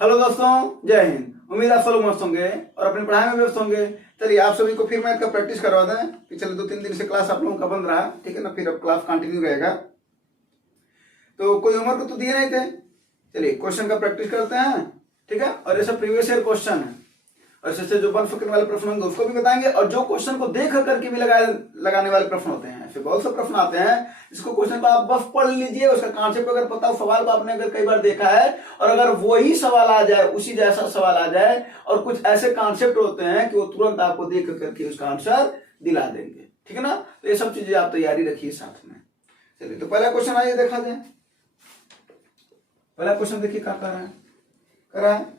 Hello दोस्तों, जय हिंद। उम्मीद आप सब लोग मस्त होंगे और अपनी पढ़ाई में व्यस्त होंगे। चलिए आप सभी को फिर मैथ का प्रैक्टिस करवा दें। पिछले 2-3 दिन से क्लास आप लोगों का बंद रहा, ठीक है ना। फिर अब क्लास कंटिन्यू रहेगा। तो कोई होमवर्क तो दिए नहीं थे। चलिए क्वेश्चन का प्रैक्टिस करते हैं, ठीक है। और ये सब प्रीवियस ईयर क्वेश्चन है और इससे जो 1 सेकंड वाले प्रश्न होंगे उसको भी बताएंगे, और जो क्वेश्चन को देख करके भी लगाने वाले प्रश्न होते हैं। ऐसे बहुत से प्रश्न आते हैं, इसको क्वेश्चन को आप बस पढ़ लीजिए, उसका कॉन्सेप्ट अगर पता हो, सवाल को आपने अगर कई बार देखा है, और अगर वही सवाल आ जाए, उसी जैसा सवाल आ जाए, और कुछ ऐसे कॉन्सेप्ट होते हैं कि वो तुरंत आपको देख करके उसका आंसर दिला देंगे, ठीक है ना। तो ये सब चीजें आप तैयारी रखिए साथ में। चलिए तो पहला क्वेश्चन आइए देखा जाए। पहला क्वेश्चन देखिए क्या कर रहा है।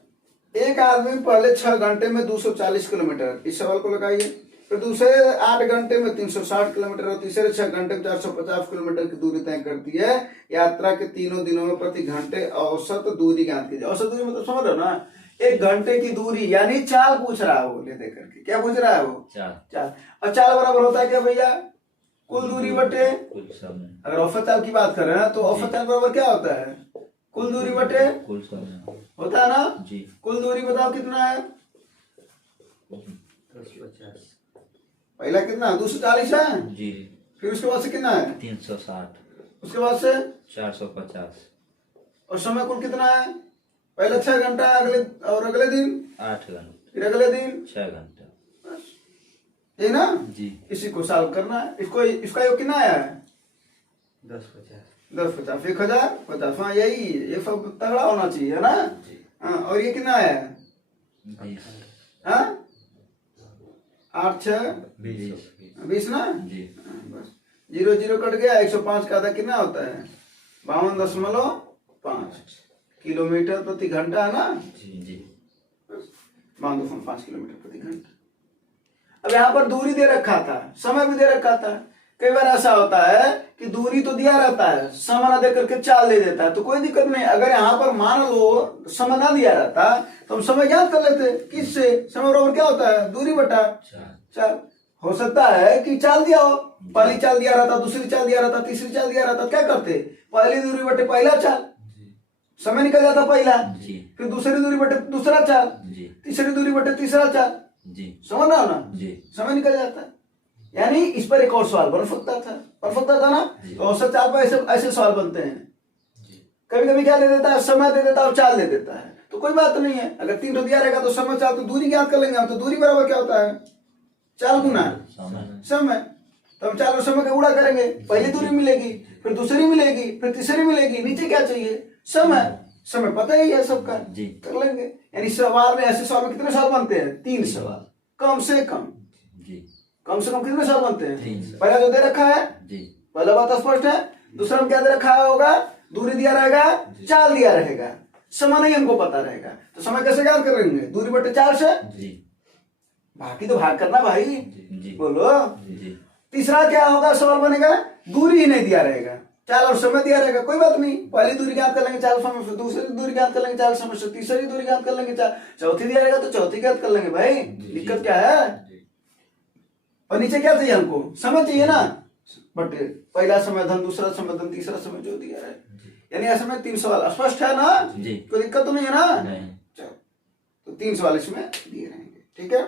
एक आदमी पहले 6 घंटे में 240 किलोमीटर, इस सवाल को लगाइए। फिर दूसरे 8 घंटे में 360 किलोमीटर और तीसरे 6 घंटे में 450 किलोमीटर की दूरी तय करती है। यात्रा के तीनों दिनों में प्रति घंटे औसत दूरी ज्ञात कीजिए। औसत दूरी मतलब समझ रहे हो ना, 1 घंटे की दूरी, यानी चाल पूछ रहा है वो, ले दे करके। क्या पूछ रहा है वो? चाल। और चाल बराबर होता है क्या भैया? कुल दूरी बटे, अगर औसत चाल की बात कर रहे हैं तो औसत चाल बराबर क्या होता है? कुल दूरी बटे कुल समय होता है ना जी। कुल दूरी बताओ कितना है? 250। पहला कितना? 240 है जी। फिर उसके बाद से कितना है? 360। उसके बाद से 450। और समय कुल कितना है? पहले 6 घंटा, अगले और अगले दिन 8 घंटे, फिर अगले दिन 6 घंटे, बस ये ना जी। इसी को सॉल्व करना है। इसका योग कितना आया है? 1050। 1050, 1050, हाँ यही, ये सब तगड़ा होना चाहिए, है ना। हाँ, और ये कितना है? 8 6 20 ना जी। बस 0 0 कट गया। 105 का आधा कितना होता है? 52.5 किलोमीटर प्रति घंटा, है ना जी। 52.5 किलोमीटर प्रति घंटा। अब यहाँ पर दूरी दे रखा था, समय भी दे रखा था। कई बार ऐसा होता है कि दूरी तो दिया रहता है, समय ना दे करके चाल दे देता है, तो कोई दिक्कत नहीं। अगर यहाँ पर मान लो समय ना दिया रहता तो हम समय ज्ञात कर लेते। किससे? समय बराबर क्या होता है? दूरी बटा चाल। हो सकता है कि चाल दिया हो, पहली चाल दिया रहता, दूसरी चाल दिया रहता, तीसरी चाल दिया रहता, क्या करते? पहली दूरी बटे पहला चाल, समय निकल जाता पहला, फिर दूसरी दूरी बटे दूसरा चाल, तीसरी दूरी बटे तीसरा चाल, समझ रहा हो ना, समय निकल जाता है। यानी इस पर एक और सवाल बन सकता था ना। तो औसत चाल पर ऐसे सवाल बनते हैं। कभी कभी क्या दे देता है? समय दे देता है और चाल दे देता है, तो कोई बात नहीं है। अगर 3 दिया रहेगा तो समय चाल तो दूरी ज्ञात कर लेंगे हम। तो दूरी बराबर क्या होता है? चाल गुना समय। तो हम चाल और समय का गुणा करेंगे, पहली दूरी मिलेगी, फिर दूसरी मिलेगी, फिर तीसरी मिलेगी, नीचे क्या चाहिए? समय। समय पता ही है सबका, कर लेंगे। यानी सवाल में, ऐसे सवाल में कितने सवाल बनते हैं? 3 सवाल कम से कम कितने सवाल बनते हैं? पहला जो दे रखा है, पहला बात स्पष्ट है। दूसरा में क्या दे रखा होगा? दूरी दिया रहेगा, चाल दिया रहेगा, समय नहीं हमको पता रहेगा। तो समय कैसे ज्ञात करेंगे? दूरी बटे 4 से। बाकी तो भाग करना भाई, बोलो। तीसरा क्या होगा? सवाल बनेगा, दूरी ही नहीं दिया रहेगा, चाल और समय दिया रहेगा, कोई बात नहीं। पहली दूरी ज्ञात कर लेंगे, चाल समय, फिर दूसरी दूरी ज्ञात कर लेंगे, चाल समय, फिर तीसरी दूरी ज्ञात कर लेंगे, चाल, चौथी दिया रहेगा तो चौथी ज्ञात कर लेंगे। भाई दिक्कत क्या है? और नीचे क्या चाहिए हमको? समय चाहिए ना। बट पहला समाधान, दूसरा समाधान, तीसरा समय जो दिया है, यानी ऐसे में 3 सवाल स्पष्ट है ना, कोई दिक्कत तो नहीं है ना। चलो तो 3 सवाल इसमें दिए रहेंगे, ठीक है।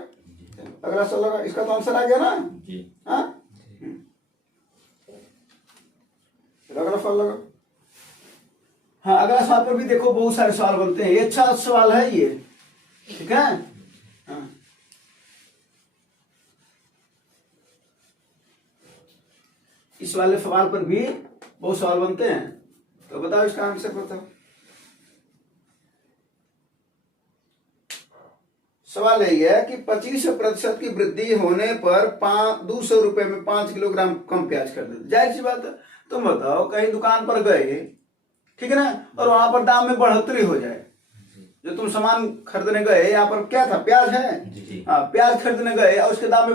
अगला सवाल, इसका तो आंसर आ गया ना। हाँ, अगला सवाल लगा। हाँ, अगला सवाल पर भी देखो बहुत सारे सवाल बनते हैं। ये अच्छा सवाल है ये, ठीक है। हाँ, इस वाले सवाल पर भी बहुत सवाल बनते हैं। तो बताओ इसका आंसर बताओ। सवाल यही है कि 25% की वृद्धि होने पर 200 रुपए में 5 किलोग्राम कम प्याज कर देते। जाहिर सी बात है। तुम बताओ कहीं दुकान पर गए, ठीक है ना, और वहां पर दाम में बढ़ोतरी हो जाए। जो तुम सामान खरीदने गए, यहाँ पर क्या था? प्याज है। हाँ, प्याज खरीदने गए और उसके दाम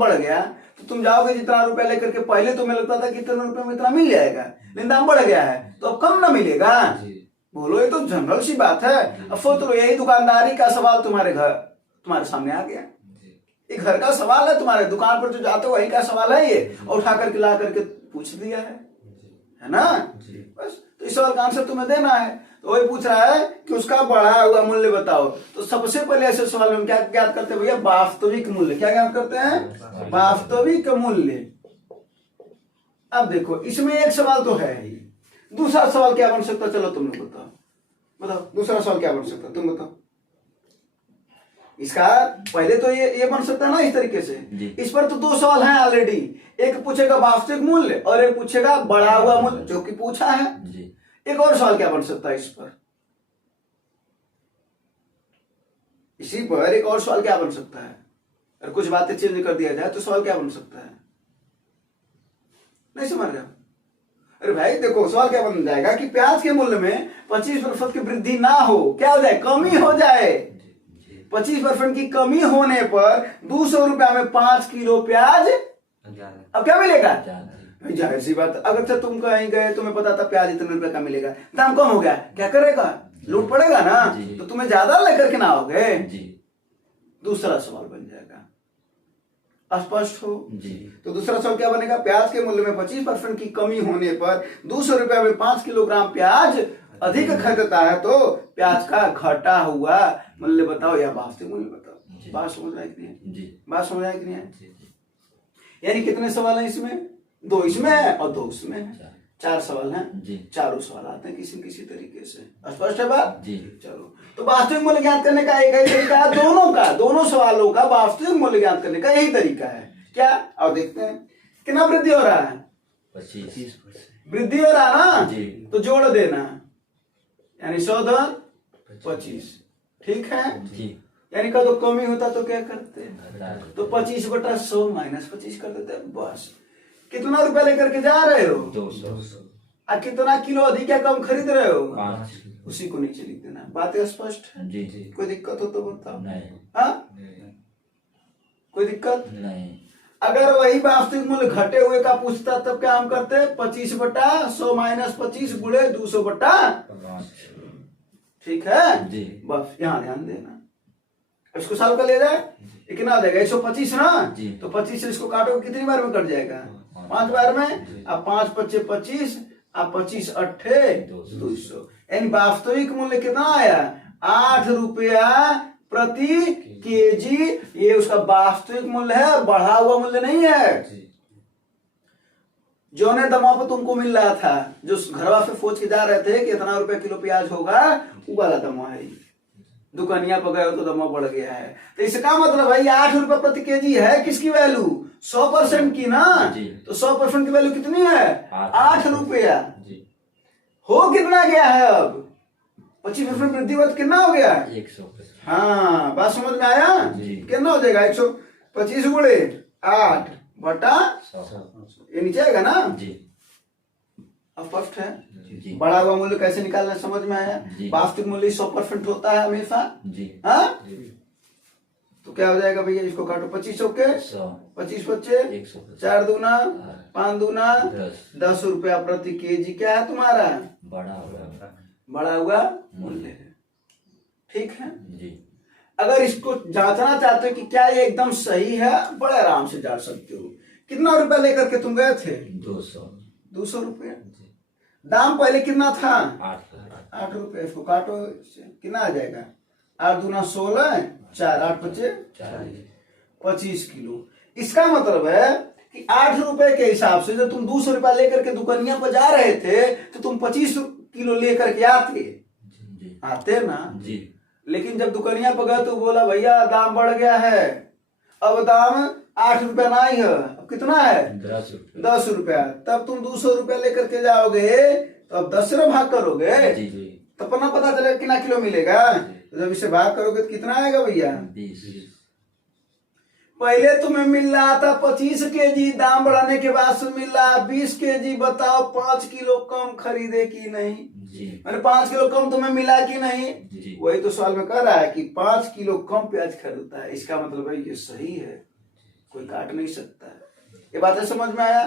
बढ़ गया, तो तुम जाओगे जितना रुपया लेकर के, पहले तुम्हें लगता था कि इतने रुपए में इतना मिल जाएगा, लेकिन दाम बढ़ गया है तो अब कम ना मिलेगा। बोलो, ये तो जनरल सी बात है। अब सोच लो, यही दुकानदारी का सवाल तुम्हारे सामने आ गया। ये घर का सवाल है, तुम्हारे दुकान पर जो जाते हो वही का सवाल है ये, और उठा करके ला करके पूछ दिया है ना। बस तो इस सवाल का आंसर तुम्हें देना है। तो वही पूछ रहा है कि उसका बढ़ा हुआ मूल्य बताओ। तो सबसे पहले ऐसे सवाल में क्या ज्ञात करते हैं भैया? वास्तविक मूल्य। क्या ज्ञात करते हैं? वास्तविक मूल्य। अब देखो इसमें एक सवाल तो है ही, दूसरा सवाल क्या बन सकता? चलो तुम लोग बताओ, बताओ दूसरा सवाल क्या बन सकता, तुम बताओ। इसका पहले तो ये बन सकता है ना इस तरीके से। इस पर तो दो सवाल हैं ऑलरेडी, एक पूछेगा वास्तविक मूल्य और एक पूछेगा बढ़ा हुआ मूल्य, जो कि पूछा है। एक और सवाल क्या बन सकता है इस पर? इसी पर एक और सवाल क्या बन सकता है? अगर कुछ बातें चेंज कर दिया जाए तो सवाल क्या बन सकता है? नहीं समझ रहे हो? अरे भाई देखो सवाल क्या बन जाएगा कि प्याज के मूल्य में 25% की वृद्धि ना हो, क्या हो जाए? कमी हो जाए। 25% की कमी होने पर 200 रुपया में 5 किलो प्याज अब क्या मिलेगा? जाहिर सी बात, अगर से तुम कहीं गए तुम्हें पता था प्याज इतने रुपए का मिलेगा, दाम कम हो गया, क्या करेगा? लूट पड़ेगा ना, तो तुम्हें ज्यादा लेकर के ना आओगे। दूसरा सवाल बन जाएगा, स्पष्ट हो जी। तो दूसरा सवाल क्या बनेगा? प्याज के मूल्य में 25% की कमी होने पर 200 रुपया में 5 किलोग्राम प्याज अधिक खरीदता है तो प्याज का घटा हुआ मूल्य बताओ या वास्तविक मूल्य बताओ। बात समझ रहा है कि नहीं? जी। बात समझ रहा है कि नहीं? यानी कितने सवाल हैं इसमें? दो इसमें है और दो उसमें है, 4 सवाल हैं। चारों सवाल आते हैं किसी किसी तरीके से। स्पष्ट है बात जी? चलो, तो वास्तविक मूल्य ज्ञात करने का एक ही तरीका है, दोनों का, दोनों सवालों का वास्तविक मूल्य ज्ञात करने का यही तरीका है। क्या? और देखते हैं कितना वृद्धि हो रहा है? 25% वृद्धि हो रहा है ना जी। तो जोड़ देना, यानी 100 25, ठीक है जी। यानी का तो कमी होता तो क्या करते? तो 25/100 - 25 कर देते, बस। कितना रुपया लेकर के जा रहे हो? 200। कितना किलो अधिक या कम खरीद रहे हो? 5। उसी को नीचे लिख देना। बातें स्पष्ट है जी जी। कोई दिक्कत हो तो बताओ। नहीं। हाँ, कोई दिक्कत नहीं। अगर वही वास्तविक मूल्य घटे हुए का पूछता तब क्या हम करते? 25/100 - 25 गुणे 200/5, ठीक है जी। बस यहाँ ध्यान देना। इसको साल का ले जाए, कितना हो जाएगा? 125 ना जी। तो 25 से इसको काटोगे कितनी बार में कट जाएगा? 5 बार में। अब 5 × 5 = 25, अब 25 × 8 = 200। यानी वास्तविक मूल्य कितना आया? 8 रुपया प्रति केजी। ये उसका वास्तविक मूल्य है, बढ़ा हुआ मूल्य नहीं है। जो ने दमा पर तुमको मिल रहा था, जो घरवा से सोच के जा रहे थे कि इतना रुपया किलो प्याज होगा, वो वाला दमा है। दुकानिया पर गए तो दमा बढ़ गया है। तो इसका मतलब भाई 8 रुपया प्रति केजी है किसकी वैल्यू? 100% की ना। तो 100% की वैल्यू कितनी है? 8 रुपया। हो कितना गया है अब? 25% वृद्धि हुआ तो कितना हो गया? 100%। हाँ, बात समझ में आया? कितना हो जाएगा? 125 गुणे 8/100, ये नीचे आएगा ना जी। अब स्पष्ट है जी। बढ़ा हुआ मूल्य कैसे निकालना समझ में आया? वास्तविक मूल्य 100% होता है हमेशा जी। हाँ, तो क्या हो जाएगा भैया? इसको काटो, 25 के 25 बच्चे 4 दूना 5 दूना 10 रुपया प्रति केजी क्या है तुम्हारा? बढ़ा हुआ मूल्य है, ठीक है जी। अगर इसको जांचना चाहते हो कि क्या ये एकदम सही है, बड़े आराम से जांच सकते हो। कितना रुपया लेकर के तुम गए थे? 200 रुपया। दाम पहले कितना था? 8 रुपया। इसको काटो, कितना आ जाएगा? 8 दूना 16, 4 8 × 5 = 25 किलो। इसका मतलब है कि 8 रुपए के हिसाब से जब तुम 200 रुपया लेकर के दुकानिया पर जा रहे थे तो तुम 25 किलो लेकर के आते ना जी। लेकिन जब दुकानिया पर गए तो बोला भैया दाम बढ़ गया है, अब दाम 8 रुपया नहीं है, अब कितना है? 10 रुपया। तब तुम 200 रुपया लेकर के जाओगे तो अब 10 से भाग करोगे तो पता चलेगा कितना किलो मिलेगा। तो जब इसे भाग करोगे तो कितना आएगा भैया? 20। पहले तुम्हें मिल रहा था 25 केजी, दाम बढ़ाने के बाद से मिल रहा 20 केजी। बताओ 5 किलो कम खरीदे कि नहीं? मैंने 5 किलो कम तुम्हें मिला कि नहीं? वही तो सवाल में कह रहा है कि 5 किलो कम प्याज खरीदता है। इसका मतलब भाई ये सही है, कोई काट नहीं सकता है। ये बातें समझ में आया?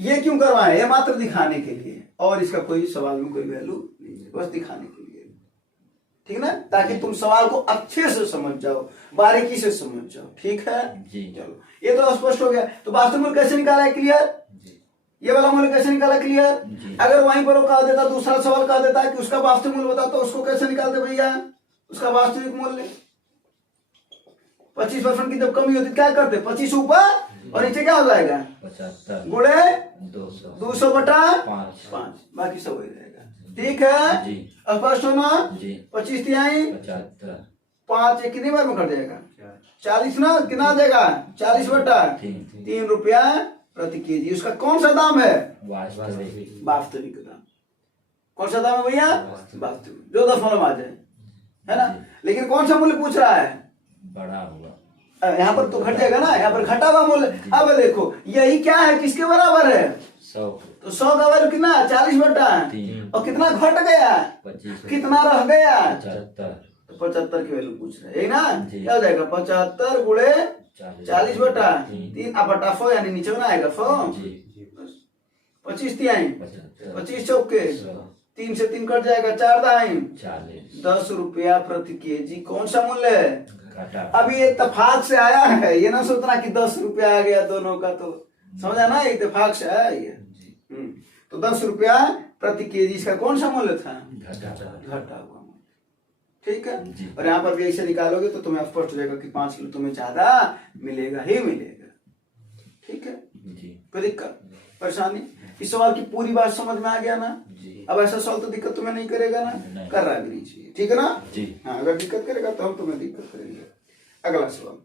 ये क्यों करवाए? ये मात्र दिखाने के लिए, और इसका कोई सवाल में कोई वैल्यू नहीं है, बस दिखाने के लिए, ठीक ना, ताकि तुम सवाल को अच्छे से समझ जाओ, बारीकी से समझ जाओ, ठीक है जी। चलो, ये तो स्पष्ट हो गया। तो वास्तविक मूल्य कैसे निकाला है? क्लियर? ये वाला मूल्य कैसे निकाला, क्लियर। अगर वहीं पर वो कहा देता, दूसरा सवाल कहा देता है कि उसका वास्तविक मूल्य बता, तो उसको कैसे निकालते भैया, उसका वास्तविक मूल्य 25% की जब कमी होती क्या करते, 25 ऊपर और नीचे क्या हो जाएगा 75 गुणे 200 बटा 5। बाकी सब वही रहेगा, ठीक है। स्पष्ट होना। 25 तिहाई 75 5 कितनी बार में कट जाएगा 40 ना, कितना आ जाएगा 40 बटा 3 रुपया प्रति केजी। उसका कौन सा दाम है, वास्तविक दाम। कौन सा दाम है भैया, वास्तविक, जो 10 आ जाए, है ना। लेकिन कौन सा मूल्य पूछ रहा है, बड़ा हुआ, यहाँ पर तो घट जाएगा ना, यहाँ पर घटा हुआ मूल्य। अब देखो यही क्या है, किसके बराबर है 100, तो 100 का वैल्यू कितना 40 बटा, और कितना घट गया 25, कितना रह गया 75, तो 75 की वैल्यू पूछ रहे हैं ना। क्या हो जाएगा 75 गुणे 40 बटा 3 अब बटा 100, यानी नीचे में आएगा 100। 25 तिहाई 25 चौके 3 से 3 कट जाएगा, 4 दाई 10 रुपया प्रति केजी। कौन सा मूल्य है, अभी ये इत्तेफाक से आया है, ये ना सोचना कि 10 रुपया आ गया दोनों का, तो समझा ना, इत्तेफाक से आया ये। तो 10 रुपया प्रति केजी इसका कौन सा मूल्य था, घटा हुआ मूल्य, ठीक है। और यहाँ पर भी ऐसे निकालोगे तो तुम्हें स्पष्ट हो जाएगा कि 5 किलो तुम्हें ज्यादा मिलेगा ही मिलेगा, ठीक है। कोई दिक्कत परेशानी, इस सवाल की पूरी बात समझ में आ गया ना। अब ऐसा सवाल तो दिक्कत तुम्हें नहीं करेगा ना, कर रहा भी नहीं चाहिए, ठीक है ना। हाँ, अगर दिक्कत करेगा तो हम तुम्हें दिक्कत करेंगे। अगला सवाल,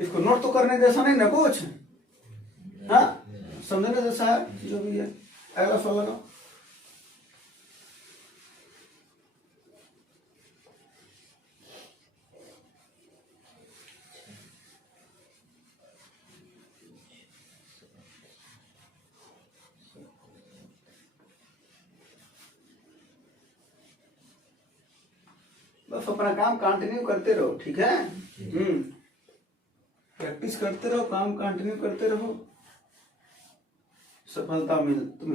इसको नोट तो करने जैसा नहीं ना कुछ, हाँ समझने जैसा है जो भी है। अगला सवाल लगाओ। बस अपना काम कंटिन्यू करते रहो, ठीक है। प्रैक्टिस करते रहो, काम कंटिन्यू करते रहो, सफलता मिलनी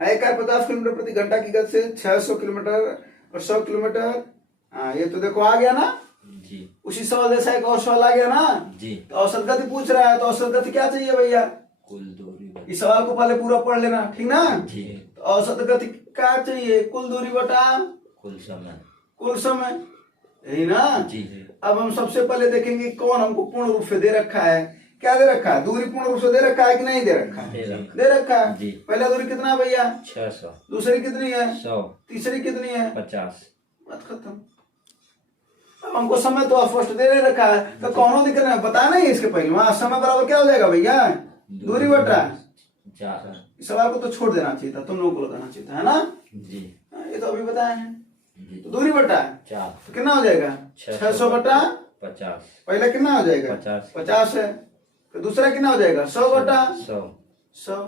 है। एक कार 50 किलोमीटर प्रति घंटा की गति से 600 किलोमीटर और 100 किलोमीटर, ये तो देखो आ गया ना जी। उसी सवाल जैसा एक और सवाल आ गया ना जी। तो औसत गति पूछ रहा है, तो औसत गति क्या चाहिए भैया, कुल दूरी, इस सवाल को पहले पूरा पढ़ लेना, ठीक ना जी। तो औसत गति क्या चाहिए, कुल दूरी बटा कुल समय, यही ना जी। अब हम सबसे पहले देखेंगे कौन हमको पूर्ण रूप से दे रखा है, क्या दे रखा है, दूरी पूर्ण रूप से दे रखा है कि नहीं दे रखा है, दे रखा है जी। पहला दूरी कितना है भैया 600, दूसरी कितनी है 100, तीसरी कितनी है 50, बात खत्म। अब हमको समय तो स्पष्ट दे रखा है, तो कौन दिक्कत नहीं, बताना ही इसके पहले वहां समय बराबर क्या हो जाएगा भैया दूरी बटा। इस सवाल को तो छोड़ देना चाहिए था, तुम लोगों को लगाना चाहिए था, है ना जी। ये तो अभी बताए हैं, तो दूरी बटा 4 तो कितना हो जाएगा 600 बटा 50, पहला कितना हो जाएगा 50 है, तो दूसरा कितना हो जाएगा 100 बटा 100,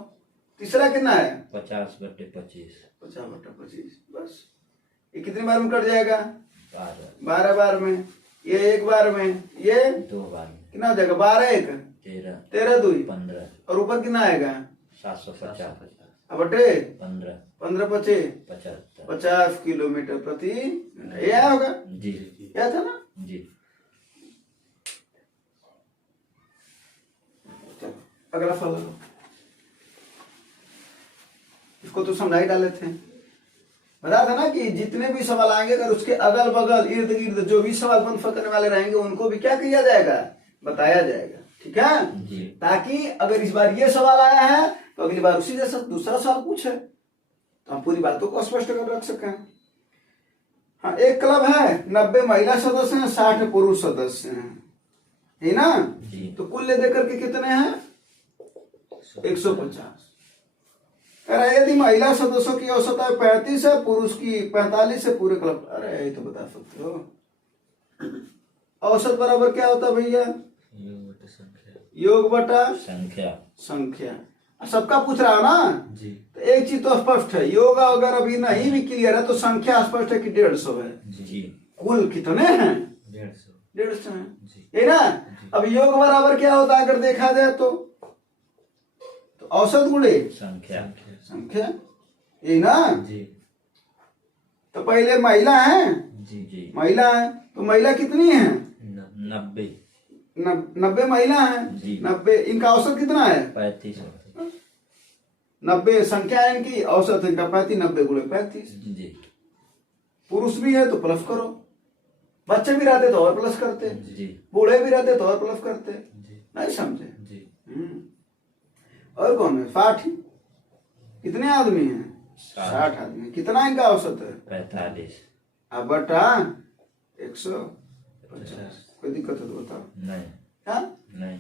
तीसरा कितना है 50 बटे 25, 50 बटा 25, बस ये कितनी बार में कट जाएगा 12 बार में, ये एक बार में, ये 2 बार में, कितना हो जाएगा 12 एक 13 2 15 और ऊपर कितना आएगा 750 बटे 15 बचे 50 किलोमीटर प्रति घंटा, ये आया होगा जी। क्या था ना जी। चलो अगला सवाल लो। इसको तो समझा ही डाले थे, बता था ना कि जितने भी सवाल आएंगे अगर उसके अगल बगल इर्द गिर्द जो भी सवाल बंद करने वाले रहेंगे उनको भी क्या किया जाएगा बताया जाएगा, ठीक है जी। ताकि अगर इस बार ये सवाल आया है तो अगली बार उसी जैसा दूसरा सवाल पूछे तो हम पूरी बातों को स्पष्ट कर रख सकें। हाँ, एक क्लब है 90 महिला सदस्य हैं 60 पुरुष सदस्य हैं, है ना जी। तो कुल ले देकर के कितने हैं 150। यदि महिला सदस्यों की औसत है 35 है, पुरुष की 45 है, पूरे क्लब, अरे ये तो बता सकते हो औसत बराबर क्या होता है भैया योग बटा संख्या। सबका पूछ रहा है ना जी। तो एक चीज तो स्पष्ट है, योग अगर अभी नहीं भी क्लियर है तो संख्या स्पष्ट है कि 150 है जी। कुल कितने हैं 150 है, ये ना। अब योग बराबर क्या होता है अगर देखा जाए तो औसत गुणे संख्या, ये ना जी। तो पहले महिला है जी। महिला है तो महिला कितनी है 90 महिला है, जी। 90 इनका औसत कितना है? 35। 90 संख्या है इनकी, औसत इनका 35, 90 गुणे 35। जी। पुरुष भी है तो प्लस करो, बच्चे भी रहते तो और प्लस करते, जी। बूढ़े भी रहते तो और प्लस करते, नहीं समझे? और कौन है? 60। कितने आदमी हैं? 60 आदमी। कितना इनका औसत है? 45। अब बटा 150। कोई दिक्कत है तो बताओ। नहीं। हाँ नहीं।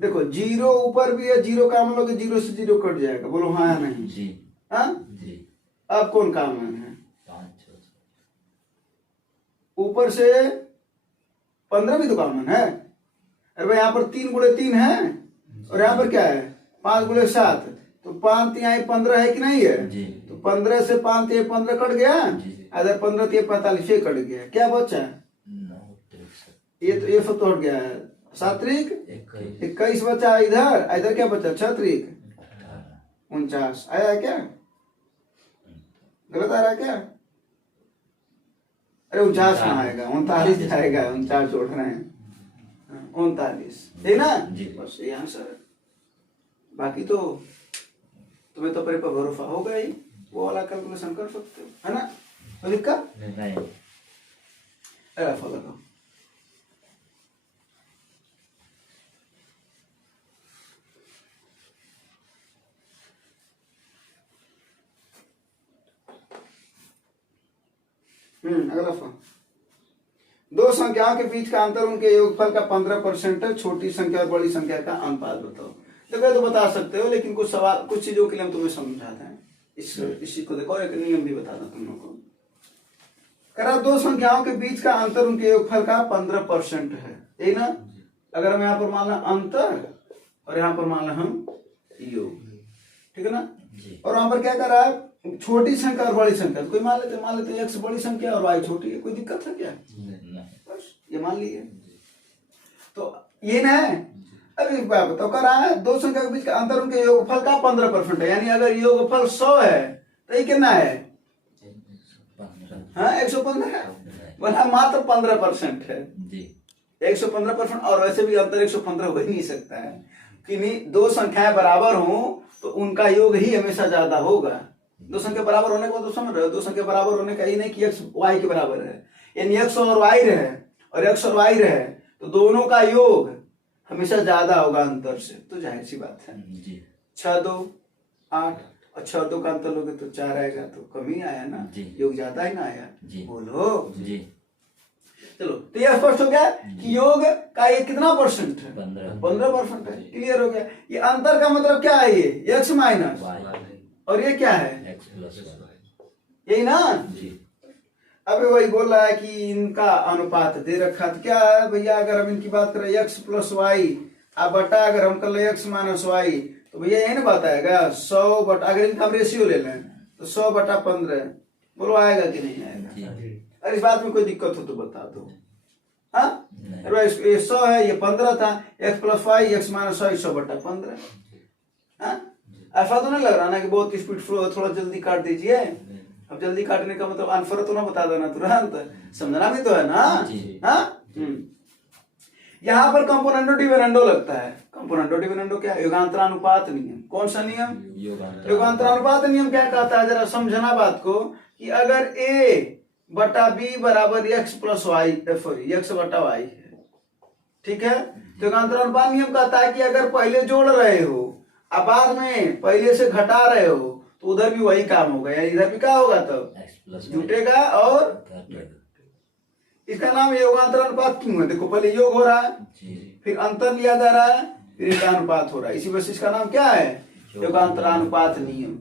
देखो, जीरो ऊपर भी है, जीरो काम लोगे, जीरो से जीरो कट जाएगा, बोलो हाँ या नहीं? जी। हाँ जी। अब कौन काम है? 5। ऊपर से 15 भी तो कॉमन है। अरे भाई यहाँ पर 3 गुणे 3 है, और यहाँ पर क्या है? 5 गुणे 7, तो 5 तिहाई 15 है कि नहीं है? जी। तो 15 से 5 तिहाई 15 कट गया, जी। अगर 15 तिहाई 45 ये कट गया, क्या बचा? 9। ये सब तो हट गया है। 7 त्रिक 21 बचा, इधर इधर क्या बचा? 6 त्रिक 49 आया है क्या? गलत आ रहा है क्या? अरे 49 कहाँ आएगा? 39 आएगा, 49 जोड़ रहे हैं, 39, ठीक ना? जी। बस ये आंसर है। बाकी तो तुम्हें तो पर भरोसा होगा ही, वो वाला कैलकुलेशन कर सकते हो, है ना? तो दिक्कत नहीं। अरे फॉलो लगाओ। अगला फॉर्म। दो संख्याओं के बीच का अंतर उनके योगफल का 15% है। छोटी संख्या और बड़ी संख्या का अनुपात बताओ। देखो तो बता सकते हो, लेकिन कुछ सवाल, कुछ चीजों के लिए हम तुम्हें समझाते हैं। इसी को देखो, एक नियम भी बता दूं तुम लोग को। करा, दो संख्याओं के बीच का अंतर उनके योगफल का 15% है, यही ना? अगर हम यहाँ पर मान लें अंतर, और यहाँ पर मान लें हम योग, ठीक है ना? और वहां पर क्या कर रहा है? छोटी संख्या और बड़ी संख्या, तो कोई मान लेते x बड़ी संख्या और y छोटी है, कोई दिक्कत है क्या? बस ये मान लिए। तो ये ना है। अभी बताओ, कर रहा है दो संख्या के बीच का अंतर उनके योगफल का 15% है, यानी अगर योगफल 100 है तो ये कितना है? हाँ 115 है, बोला मात्र 15% है जी। 115%, और वैसे भी अंतर 115 हो ही नहीं सकता है कि नहीं, दो संख्याएं बराबर हो तो उनका योग ही हमेशा ज्यादा होगा। दो संख्या बराबर होने को तो समझ रहे हो, दो संख्या बराबर होने का ये नहीं कि x y के बराबर है, यानी x और y रहे और x और y रहे तो दोनों का योग हमेशा ज्यादा होगा अंतर से, तो जाहिर सी बात है जी। 6 2 8 और 6 2 का अंतर लोगे तो 4 आएगा, तो कम ही आया ना, योग ज्यादा ही ना आया जी। बोलो जी। चलो, तो यह स्पष्ट हो गया कि योग का ये कितना परसेंट है? 15% है। क्लियर हो गया। ये अंतर का मतलब क्या है? ये x माइनस, और ये क्या है? x प्लस, यही ना जी। अब वही बोल रहा है कि इनका अनुपात दे रखा, तो क्या है भैया? अगर हम इनकी बात करें x प्लस वाई, अब बटा अगर हम कर ले x माइनस वाई, तो भैया यही ना बात आएगा 100 बटा, अगर इनका हम रेशियो ले लें तो 100 बटा 15, बोलो आएगा कि नहीं आएगा? अरे इस बात में कोई दिक्कत हो तो बता दो। हाँ, ये 100 है, ये 15 था, x plus y x minus y 100 बटा 15। हाँ, ऐसा तो नहीं लग रहा ना कि बहुत स्पीड फ्लो, थोड़ा जल्दी काट दीजिए। अब जल्दी काटने का मतलब आंसर तो ना बता देना तुरंत, समझना भी तो है ना? हाँ, यहाँ पर कंपोनेंटो डिविडेंडो लगता है। कंपोनेंटो डिविडेंडो क्या है? योगांतरानुपात नियम। कौन सा नियम? योगांतरानुपात नियम क्या कहता है? जरा समझना बात को, कि अगर a बटा b बराबर x plus y, sorry x बटा वाई है, ठीक है? तो योगांतरानुपात नियम कहता है कि अगर पहले जोड़ रहे हो अब बाद में पहले से घटा रहे हो तो उधर भी वही काम होगा, यानी इधर भी क्या होगा? तब जुटेगा। और इसका नाम योगांतर अनुपात क्यों है? देखो, पहले योग हो रहा है, फिर अंतर लिया जा रहा है, फिर इनका अनुपात हो रहा है, इसी वजह से इसका नाम क्या है? योगांतरानुपात नियम।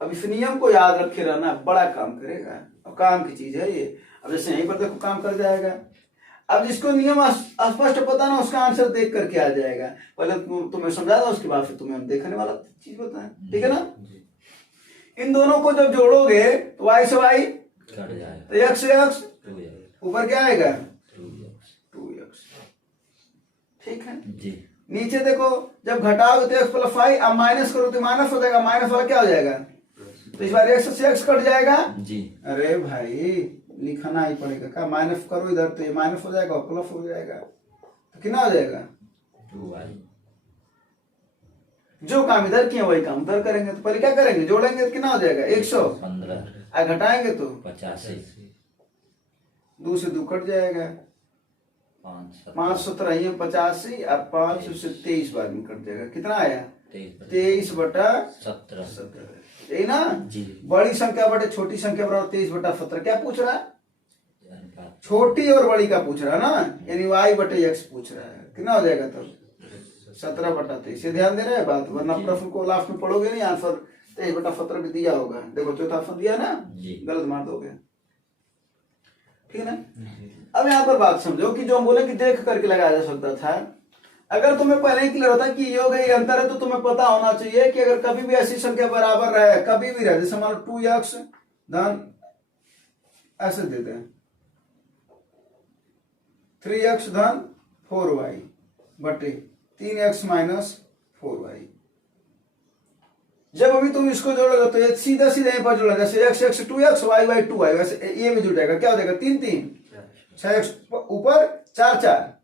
अब इस नियम को याद रखे रहना, बड़ा काम करेगा, और काम की चीज है ये। अब जैसे यहीं पर देखो काम कर जाएगा। अब जिसको नियम स्पष्ट पता ना, उसका आंसर देख करके आ जाएगा। पहले तुम्हें समझा था, उसके बाद फिर तुम्हें हम देखने वाला चीज बताएं, ठीक है ना? इन दोनों को जब जोड़ोगे तो y से y, तो x से x, ऊपर क्या आएगा? 2x, ठीक है जी। नीचे देखो, जब घटाओगे तो x प्लस वाई, अब माइनस करो तो माइनस हो जाएगा, माइनस वाला क्या हो जाएगा? तो इस बार x से x कट जाएगा जी। अरे भाई लिखना ही पड़ेगा। क्या माइनस करो इधर तो ये माइनस हो जाएगा और प्लस हो जाएगा, तो कितना हो जाएगा? 2y। जो काम इधर किए वही काम उधर करेंगे, तो पहले क्या करेंगे? जोड़ेंगे तो कितना हो जाएगा? 115। घटाएंगे तो 85। 2 से 2 कट जाएगा, 5 17 ये 85 और 5 से 23 बाद में कट जाएगा। कितना आया? 23/17। यही ना? जी। बड़ी संख्या बटे छोटी संख्या बराबर 23/17। क्या पूछ रहा है? छोटी और बड़ी का पूछ रहा है ना, यानी y/x पूछ रहा है। कितना हो जाएगा तब? 17/23। ये ध्यान दे रहे हैं बात, वरना प्रश्न को लास्ट में पढ़ोगे नहीं, आंसर 23/17 भी दिया होगा। देखो चौथा ऑप्शन दिया ना, गलत मार दोगे। ठीक है ना? अब यहाँ पर बात समझो कि जो हम बोले कि देख करके लगाया जा सकता था, अगर तुम्हें पहले ही क्लियर होता कि योग ये अंतर है, तो तुम्हें पता होना चाहिए कि अगर कभी भी ऐसी संख्या बराबर रहे, कभी भी रहे, जैसे मान लो 2x धन ऐसे देते हैं 3x धन 4y बटे 3x माइनस 4y। जब अभी तुम इसको जोड़ोगे तो ये सीधा सीधा यहीं पर जोड़ेगा, जैसे x 2x y 2y, वैसे ये भी जुड़ जाएगा। क्या हो जाएगा? 3 3 6x ऊपर 4 4।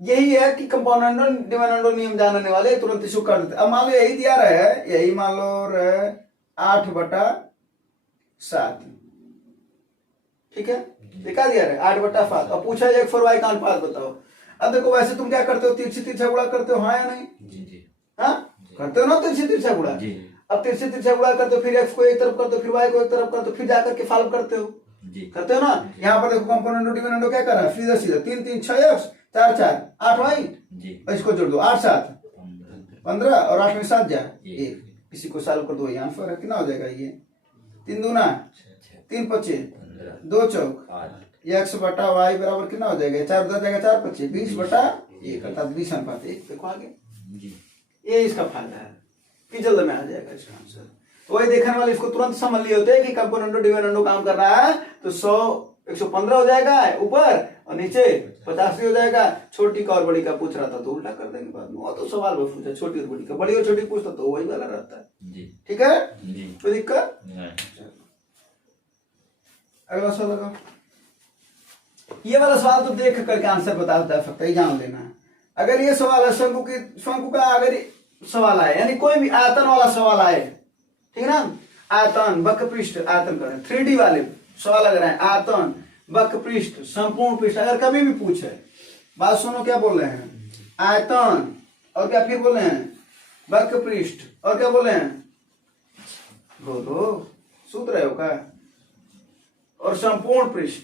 यही है कि कंपाउंड डिविडेंड नियम जानने वाले तुरंत इसको कर देते। अब मान लो यही दिया रहे, यही मान लो रहे 8/7। ठीक है, दिखा दिया रहे 8/7। अब पूछा x और y का अनुपात बताओ। अब देखो वैसे तुम क्या करते हो? तिरछी तिरछा गुणा करते हो, हाँ या नहीं? जी। हाँ करते हो ना तिरछी तिरछा गुणा। अब तिरछी तिरछा गुणा करते हो, फिर x को एक तरफ करते हो, फिर y को एक तरफ करते हो, फिर जाकर के सॉल्व करते हो। करते हो ना? यहाँ पर देखो कंपोनेंट डिविडेंड क्या कर रहा है? सीधा सीधा 3 3 6x 4 4 8y, इसको जोड़ दो 8 7 15 और 8 में 7 जा 1। इसी को सॉल्व कर दो, यहाँ आंसर है। कितना हो जाएगा? ये 3 दूना 3 25 2 चौक x/y बराबर कितना हो जाएगा? 4 उधर जाएगा 4 25 20/1 अर्थात 20/1। देखो आगे, ये इसका फायदा है कि जल्द में आ जाएगा इसका आंसर। तो वही देखने वाले इसको तुरंत समझ लिए होते हैं कि कंपोनेंटो डिविडेंडो काम कर रहा है, तो 115 हो जाएगा ऊपर और नीचे 85 हो जाएगा। छोटी का और बड़ी का पूछ रहा था तो उल्टा कर देंगे बाद में। वो तो सवाल में पूछा छोटी और बड़ी का, बड़ी और छोटी पूछता तो वही वाला रहता है। ठीक है, कोई दिक्कत? अगला सवाल लगाओ। ये वाला सवाल तो देख करके आंसर बता सकता है, जान लेना है। अगर ये सवाल है शंकु का अगर सवाल आए, यानी कोई भी आयतन वाला सवाल आए, ठीक है ना? आयतन वक्र पृष्ठ आयतन करें 3D वाले सवाल अगर है, आयतन वक्र पृष्ठ संपूर्ण पृष्ठ, अगर कभी भी पूछे, बात सुनो क्या बोल रहे हैं? आयतन और क्या फिर बोल रहे हैं? वक्र पृष्ठ और क्या बोल रहे हैं? बोलो, सुन रहे हो क्या? और संपूर्ण पृष्ठ।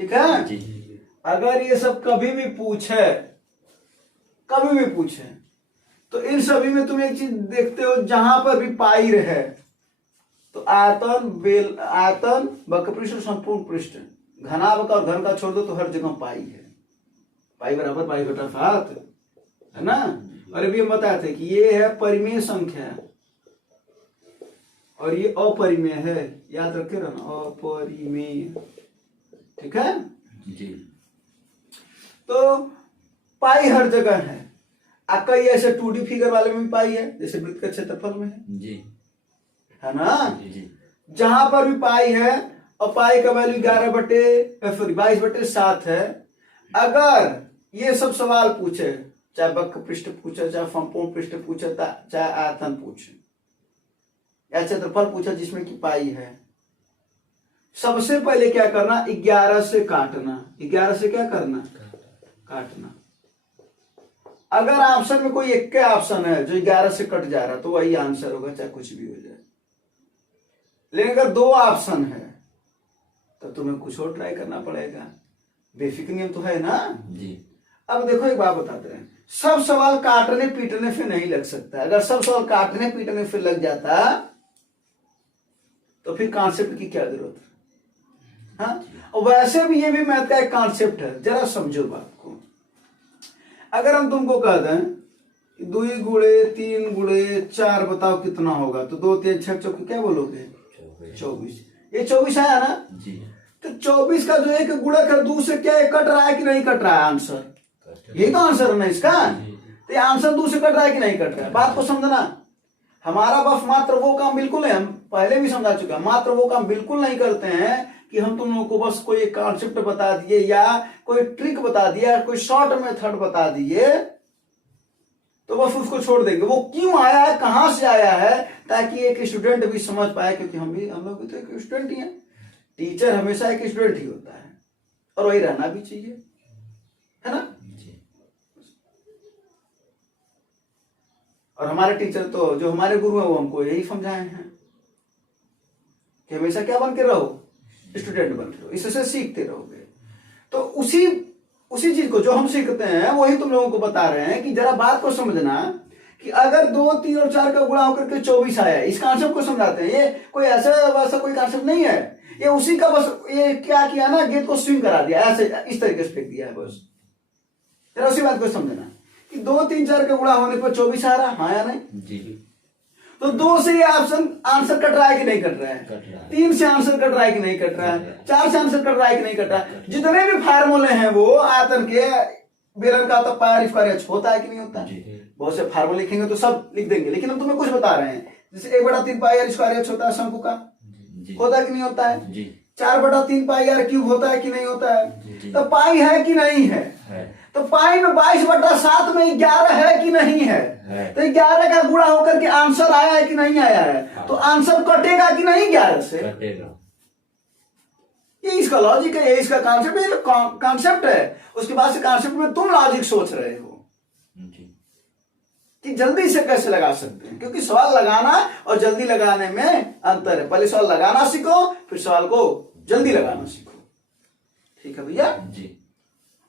ठीक है जी। अगर ये सब कभी भी पूछे तो इन सभी में तुम एक चीज देखते हो, जहां पर भी पाई रहे तो आयतन वक्र पृष्ठ संपूर्ण पृष्ठ, घनाभ का और घन का छोड़ दो तो हर जगह पाई है। पाई बराबर पाई बटा 7 है ना? और अभी हम बताए थे कि ये है परिमेय संख्या और ये अपरिमेय है, याद रखे रहना, अपरिमेय। ठीक है जी। तो पाई हर जगह है। कई ऐसे 2D फिगर वाले में भी पाई है, जैसे वृत्त के क्षेत्रफल में है जी, है ना? जी। जहां पर भी पाई है और पाई का वैल्यू 22/7 है। अगर ये सब सवाल पूछे, चाहे वक्र पृष्ठ पूछे, चाहे संपूर्ण पृष्ठ पूछे, चाहे आयतन पूछे या क्षेत्रफल पूछे जिसमें कि पाई है, सबसे पहले क्या करना? 11 से काटना। 11 से क्या करना? काटना। अगर ऑप्शन में कोई एक ऑप्शन है जो 11 से कट जा रहा है तो वही आंसर होगा, चाहे कुछ भी हो जाए। लेकिन अगर 2 ऑप्शन है तो तुम्हें कुछ और ट्राई करना पड़ेगा। बेसिक नियम तो है ना जी। अब देखो एक बात बताते हैं, सब सवाल काटने पीटने से नहीं लग सकता। अगर सब सवाल काटने पीटने से लग जाता तो फिर कॉन्सेप्ट की क्या जरूरत है? हाँ, और वैसे भी ये भी मैथ का एक कॉन्सेप्ट है, जरा समझो बात को। अगर हम तुमको कह दें 2 गुणे 3 गुणे 4 बताओ कितना होगा, तो 2 3 6 चौके क्या बोलोगे? 24। ये 24 आया ना जी। तो 24 का जो एक गुणक है दूसरे क्या कट रहा है कि नहीं कट रहा है? आंसर यही तो आंसर है ना इसका। तो ये आंसर दूसरे कट रहा है कि नहीं कट रहा है? बात को समझना। हमारा बस मात्र वो काम बिल्कुल है, हम पहले भी समझा चुके हैं, मात्र वो काम बिल्कुल नहीं करते हैं कि हम तुम लोगों को बस कोई एक कॉन्सेप्ट बता दिए या कोई ट्रिक बता दिया, कोई शॉर्ट मेथड बता दिए तो बस उसको छोड़ देंगे। वो क्यों आया है, कहां से आया है, ताकि एक स्टूडेंट भी समझ पाए, क्योंकि हम लोग भी तो एक स्टूडेंट ही हैं। टीचर हमेशा एक स्टूडेंट ही होता है और वही रहना भी चाहिए, है ना। और हमारे टीचर तो जो हमारे गुरु हैं वो हमको यही समझाए हैं कि हमेशा क्या बन के रहो, स्टूडेंट बन के रहो, इससे सीखते रहोगे। तो उसी चीज को जो हम सीखते हैं वही तुम लोगों को बता रहे हैं कि जरा बात को समझना कि अगर 2, 3 और 4 का गुणा होकर के 24 आया, इस कॉन्सेप्ट को समझाते हैं। ये कोई ऐसा वैसा कोई कॉन्सेप्ट नहीं है, ये उसी का बस ये क्या किया ना, गेट को स्विंग करा दिया, ऐसे इस तरीके से फेंक दिया है बस। जरा उसी बात को समझना कि 2, 3, 4 का गुणा होने पर 24 आ रहा, हाँ या नहीं जी। तो 2 से ये ऑप्शन आंसर कट रहा है कि नहीं कट रहा है, 3 से आंसर कट रहा है कि नहीं कट रहा है, 4 से आंसर कट रहा है कि नहीं कट रहा है। जितने भी फार्मूले हैं वो आयतन के, बेलन का तो पायर स्क्वायर एच होता है कि नहीं होता है। बहुत से फार्मूले लिखेंगे तो सब लिख देंगे, लेकिन हम तुम्हें कुछ बता रहे हैं, जैसे 1/3 पाई आर स्क्वायर एच होता है शंकु का, होता है कि नहीं होता है। 4/3 पाई आर क्यूब होता है कि नहीं होता है। तो पाई है कि नहीं है, तो पाई में 22/7 में 11 है कि नहीं है, तो 11 का गुणा होकर के आंसर आया है कि नहीं आया है, तो आंसर कटेगा कि नहीं 11 से, कटेगा। ये इसका लॉजिक है, ये इसका कॉन्सेप्ट है, कॉन्सेप्ट है। उसके बाद से कॉन्सेप्ट में तुम लॉजिक सोच रहे हो कि जल्दी से कैसे लगा सकते हैं, क्योंकि सवाल लगाना और जल्दी लगाने में अंतर है। पहले सवाल लगाना सीखो, फिर सवाल को जल्दी लगाना सीखो, ठीक है भैया जी।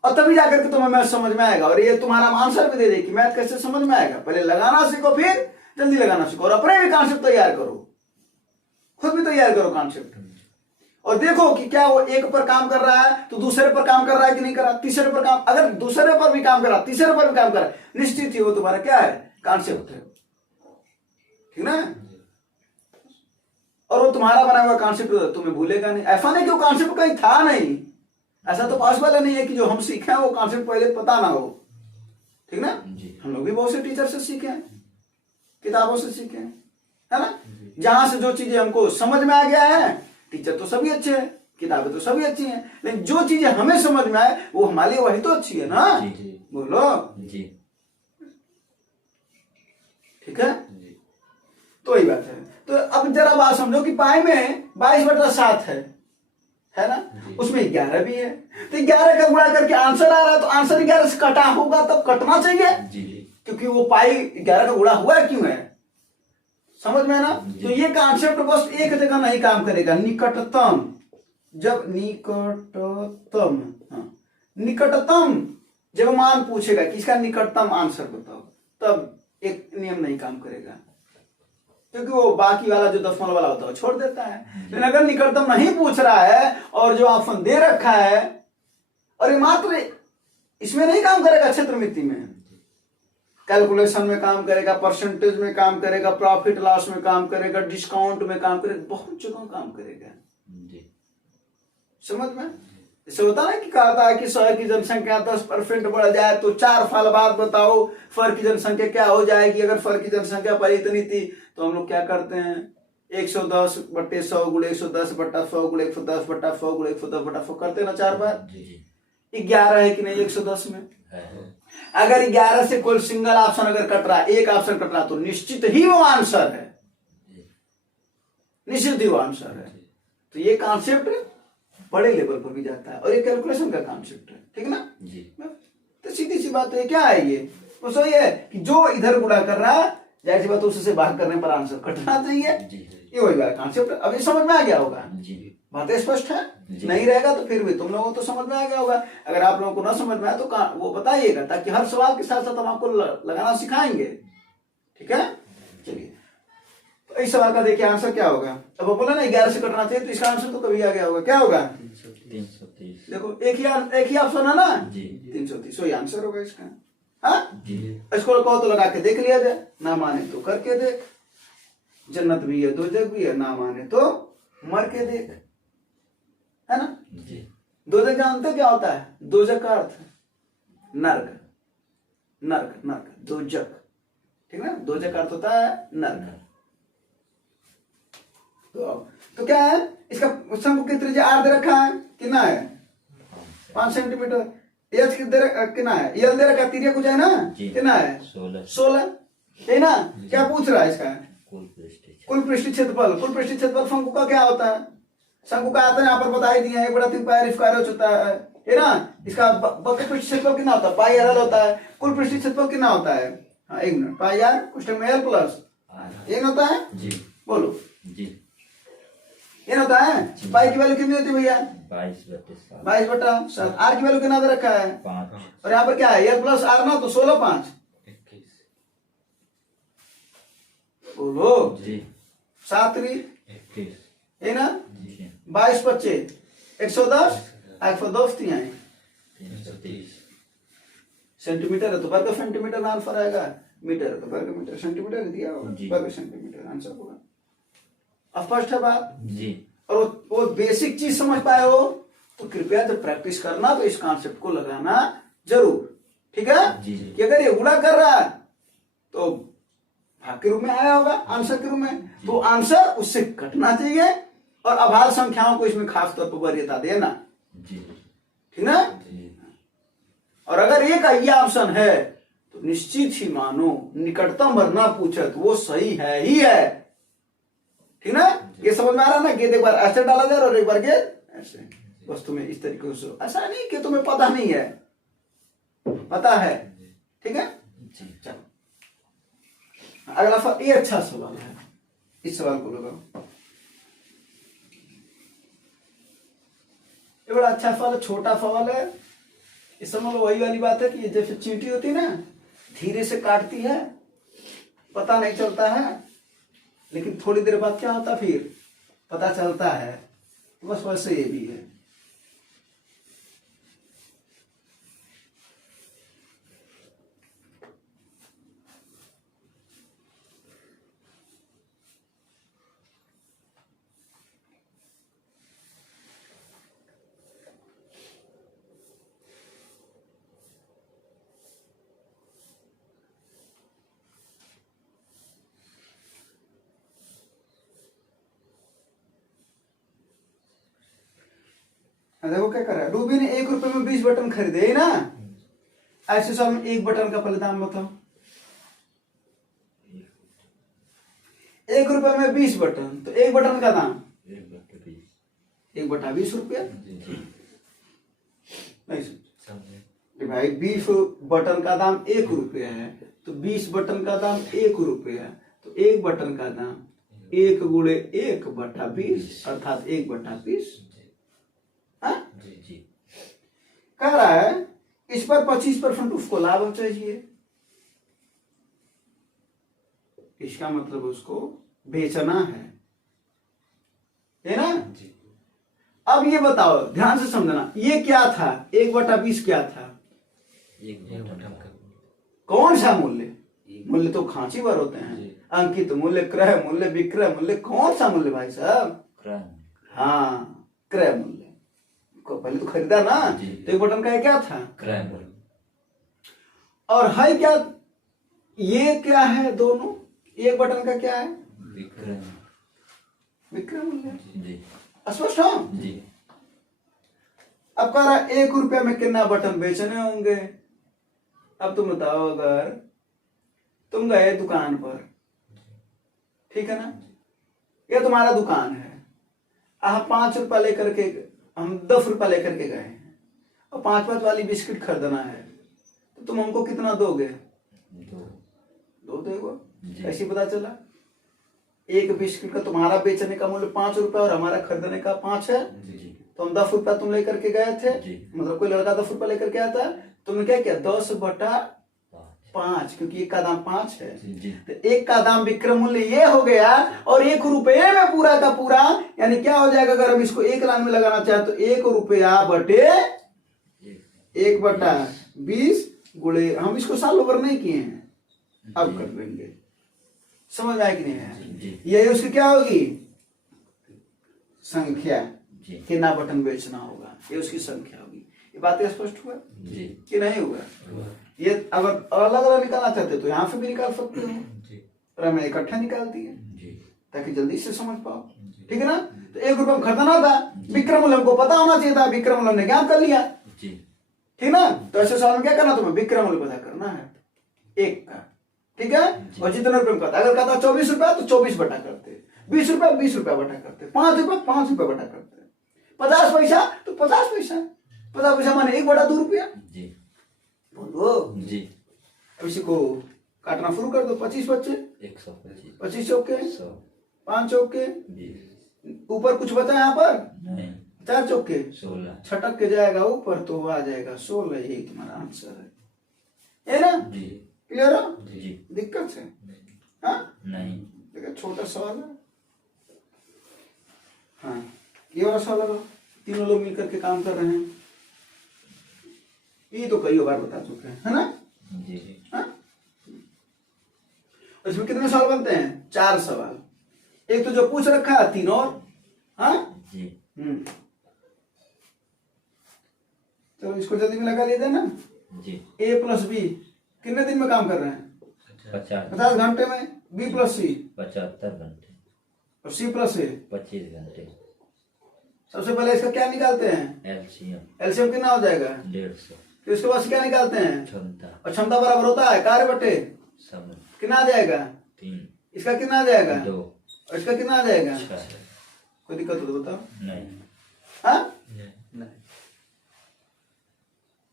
और तभी जाकर के तुम्हें मैथ समझ में आएगा। और ये तुम्हारा आंसर भी दे दे कि मैथ कैसे समझ में आएगा। पहले लगाना सीखो, फिर जल्दी लगाना सीखो, और अपने भी कॉन्सेप्ट तैयार करो, खुद भी तैयार करो कॉन्सेप्ट, और देखो कि क्या वो एक पर काम कर रहा है तो दूसरे पर काम कर रहा है कि नहीं कर रहा, तीसरे पर काम, अगर दूसरे पर भी काम कर रहा, तीसरे पर भी काम कर रहा, निश्चित ही वो तुम्हारा क्या है, कॉन्सेप्ट है, ठीक ना। और वो तुम्हारा बना हुआ कॉन्सेप्ट तुम्हें भूलेगा नहीं। ऐसा नहीं कि वो कॉन्सेप्ट कहीं था नहीं, ऐसा तो पॉसिबल नहीं है कि जो हम सीखे हैं वो कॉन्सेप्ट पहले पता ना हो, ठीक ना। हम लोग भी बहुत से टीचर से सीखे हैं, किताबों से सीखे हैं, है ना। जहां से जो चीजें हमको समझ में आ गया है, टीचर तो सभी अच्छे हैं, किताबें तो सभी अच्छी हैं, लेकिन जो चीजें हमें समझ में आए वो हमारे लिए वही तो अच्छी है ना। बोलो जी, ठीक है। तो वही बात है। तो अब जरा बात समझो कि पाई में 22/7 है ना, उसमें 11 भी है, तो 11 का गुणा करके आंसर आ रहा है, तो आंसर 11 से कटा होगा, तब कटना चाहिए क्योंकि वो पाई 11 का गुणा हुआ क्यों है, समझ में ना। तो ये कॉन्सेप्ट बस एक जगह नहीं काम करेगा, निकटतम, जब निकटतम, हाँ निकटतम जब मान पूछेगा कि इसका निकटतम आंसर बताओ, तब एक नियम नहीं काम करेगा, क्योंकि वो बाकी वाला जो दशमलव वाला होता है वो छोड़ देता है। लेकिन अगर निकटतम नहीं पूछ रहा है और जो ऑप्शन दे रखा है, और ये मात्र इसमें नहीं काम करेगा, क्षेत्र मिति में, कैलकुलेशन में काम करेगा, परसेंटेज में काम करेगा, प्रॉफिट लॉस में काम करेगा, डिस्काउंट में काम करेगा, बहुत जगह काम करेगा, समझ में। जैसे होता है कि कहता है कि 100 की जनसंख्या 10% बढ़ जाए तो 4 साल बाद बताओ फर की जनसंख्या क्या हो जाएगी। अगर फर की जनसंख्या पहले इतनी थी तो हम लोग क्या करते हैं, 110/100 गुणे 110/100 गुणे 110/100 गुणे 110/100 करते ना 4 बार। 11 है कि नहीं 110 में, अगर 11 से कोई सिंगल ऑप्शन अगर कट रहा है, एक ऑप्शन कट रहा, तो निश्चित ही वो आंसर है, निश्चित ही वो आंसर है। तो ये कॉन्सेप्ट बड़े लेवल पर भी जाता है, और ये कैलकुलेशन का कॉन्सेप्ट है, ठीक ना जी। तो सीधी सी बात है, क्या है ये, तो सही है कि जो इधर गुणा कर रहा है, जाहिर सी बात उससे भाग करने पर आंसर कटना चाहिए, ये वही वाला कॉन्सेप्ट। अब ये समझ में आ गया होगा, बात स्पष्ट है। नहीं रहेगा तो फिर भी तुम लोगों को तो समझ में आ गया होगा। अगर आप लोगों को ना समझ में आए तो वो बताइएगा, ताकि हर सवाल के साथ साथ हम आपको लगाना सिखाएंगे, ठीक है। चलिए, तो इस सवाल का देखिए आंसर क्या होगा। अब वो बोला ना 11 से कटना चाहिए, तो इसका आंसर तो कभी आ गया होगा, क्या होगा 330। देखो एक ही ऑप्शन है ना, 330 वही आंसर होगा इसका। हाँ इसको कहो तो लगा के देख लिया जाए, ना माने तो करके देख, जन्नत भी है दोजख भी है, ना माने तो मर के देख, है ना। दोजख जानते क्या होता है, दोजख का अर्थ नर्क, नर्क नर्क दोजख, ठीक ना, 2 का अर्थ होता है नर। तो क्या है, इसका शंकु की त्रिज्या r दे रखा है, कितना है 5 सेंटीमीटर। एच कितना है, यल दे रखा, तिर्यक कुछ है ना, कितना है 16, है ना। क्या पूछ रहा है इसका, कुल पृष्ठीय क्षेत्रफल। कुल पृष्ठीय क्षेत्रफल शंकु का क्या होता है, शंकु का आता है यहाँ पर बता ही दिए हैं, 1/3 पाई स्क्वायर होता है ना। इसका वक्र पृष्ठीय क्षेत्रफल कितना होता है, पाई आर होता है। कुल पृष्ठीय क्षेत्रफल कितना होता है, हाँ 1 मिनट, पाई आर कुछ में एल प्लस एन होता है जी, बोलो जी, एन होता है। पाई की वैल्यू कितनी होती है भैया, 22/7। आर की वैल्यू कितना दे रखा है 5, और यहाँ पर क्या है एल प्लस आर ना, तो 16 5 बोलो जी, 7 21 है ना, 22 25 110 110 3 सेंटीमीटर है तो वर्ग सेंटीमीटर में आंसर आएगा, मीटर है तो वर्ग मीटर, सेंटीमीटर दिया वर्ग सेंटीमीटर आंसर होगा। स्पष्ट है बात जी। और वो बेसिक चीज समझ पाए हो तो कृपया जब प्रैक्टिस करना तो इस कॉन्सेप्ट को लगाना जरूर, ठीक है जी। कि अगर ये गुणा कर रहा है तो भाग के रूप में आया होगा, आंसर के रूप में, तो आंसर उससे कटना चाहिए और अभाज्य संख्याओं को इसमें खास तौर पर वरीयता देना, ठीक ना। और अगर एक ये ऑप्शन है तो निश्चित ही मानो निकटतम भरना पूछे तो वो सही है ही है, ठीक ना। ये समझ में आ रहा है ना कि एक बार ऐसे डाला जाए और एक बार के ऐसे, बस तुम्हें इस तरीके से, ऐसा नहीं कि तुम्हें पता नहीं है, पता है, ठीक है। चलो अगला सवाल, ये अच्छा सवाल है, इस सवाल को लगाओ, ये बड़ा अच्छा सवाल है, छोटा सवाल है। इस समय वही वाली बात है कि जैसे चींटी होती है ना, धीरे से काटती है, पता नहीं चलता है, लेकिन थोड़ी देर बाद क्या होता फिर पता चलता है, तो बस वैसे ये भी है। देखो क्या कर रहा है, रूबी ने 1 रुपए में 20 बटन खरीदे है ना, ऐसे सब में 1 बटन का पहले दाम बताओ। 1 रुपए में 20 बटन, तो 1 बटन का दाम 1/20 रुपया। नहीं भाई, 20 बटन का दाम 1 रुपया है, तो 20 बटन का दाम 1 रुपया, तो 1 बटन का दाम 1 गुणे 1/20 अर्थात 1/20। कह रहा है इस पर 25% उसको लाभ चाहिए, इसका मतलब उसको बेचना है ना जी। अब ये बताओ, ध्यान से समझना, ये क्या था 1/20 क्या था, कौन सा मूल्य, मूल्य तो खांची भर होते हैं, अंकित मूल्य, क्रय मूल्य, विक्रय मूल्य, कौन सा मूल्य भाई साहब, हाँ क्रय मूल्य को पहले तो खरीदा ना, तो 1 बटन का क्या था क्रय मूल्य, और है क्या, ये क्या है दोनों, 1 बटन का क्या है विक्रय मूल्य, स्पष्ट हो जी। अब कह रहा 1 रुपया में कितना बटन बेचने होंगे। अब तुम बताओ, अगर तुम गए दुकान पर, ठीक है ना, ये तुम्हारा दुकान है, आप 5 रुपया लेकर के, हम 10 रुपया लेकर के गए हैं और 5 वाली बिस्किट खरीदना है, तो तुम हमको कितना दोगे, 2 दोगे। कैसे पता चला, एक बिस्किट का तुम्हारा बेचने का मूल्य 5 रुपया और हमारा खरीदने का 5 है, तो हम 10 रुपया तुम लेकर के गए थे, मतलब कोई लड़का 10 रुपया लेकर के आया था, तुमने क्या किया 10/5, क्योंकि 1 का दाम 5 है, तो 1 का दाम विक्रय मूल्य ये हो गया, और 1 रुपये में पूरा का पूरा, यानी क्या हो जाएगा, अगर हम इसको 1 लाइन में लगाना चाहे तो 1 रुपया बटे 1/20 गुणे, हम इसको साल ओवर नहीं किए हैं, अब कर लेंगे, समझ आए कि नहीं है, ये उसकी क्या होगी संख्या, कितना बटन बेचना होगा, ये उसकी संख्या होगी। ये बात स्पष्ट हुआ कि नहीं हुआ। ये अगर अलग अलग निकालना चाहते तो यहाँ से भी निकाल सकते हो, जी पर हमने इकट्ठा निकाल दिए जी ताकि जल्दी से समझ पाओ। ठीक है ना। तो 1 रुपये में खरीदना था, विक्रम हमको पता होना चाहिए था, विक्रम हमने ज्ञात कर लिया। जी ठीक ना। तो ऐसे सवाल में क्या करना, तुम्हें विक्रम मूल्य पता करना है एक का। ठीक है। और जितने रुपए में कहता, अगर कहता 24 रुपया तो 24 बटा करते, 20 रुपया 20 रुपया बटा करते, 5 रुपया 5 रुपया बटा करते, 50 पैसा तो 50 पैसा, 50 पैसा माने 1/2 रुपया। जी बोलो जी। अब इसी को काटना शुरू कर दो। 25 बच्चे, 125 25 चौके, 100 5 चौके, 20 ऊपर कुछ बचा यहाँ पर, नहीं 4 चौके, 16 छटक के जाएगा ऊपर तो आ जाएगा 16। यही तुम्हारा आंसर है ना। जी क्लियर हो। जी। दिक्कत है हाँ। नहीं देखो छोटा सवाल है। हाँ ये वाला सवाल लगाओ। तीनों लोग मिलकर के काम कर रहे हैं, ये तो कई बार बता चुके हैं, है ना। जी हाँ? इसमें कितने सवाल बनते हैं, 4 सवाल। एक तो जो पूछ रखा है, 3 और। हाँ जी चलो इसको जल्दी में लगा लेते हैं ना। जी। A + B कितने दिन में काम कर रहे हैं, 50 घंटे में। B + C 75 घंटे और C + A 25 घंटे। सबसे पहले इसका क्या निकालते हैं, एलसीएम एलसीएम कितना हो जाएगा, 150। तो इसके बाद क्या निकालते हैं, क्षमता और क्षमता बराबर होता है कार्य बटे समय कितना आ जाएगा, 3 इसका कितना आ जाएगा, 2 और इसका कितना आ जाएगा। 6 कोई दिक्कत हो तो बताओ। नहीं हाँ नहीं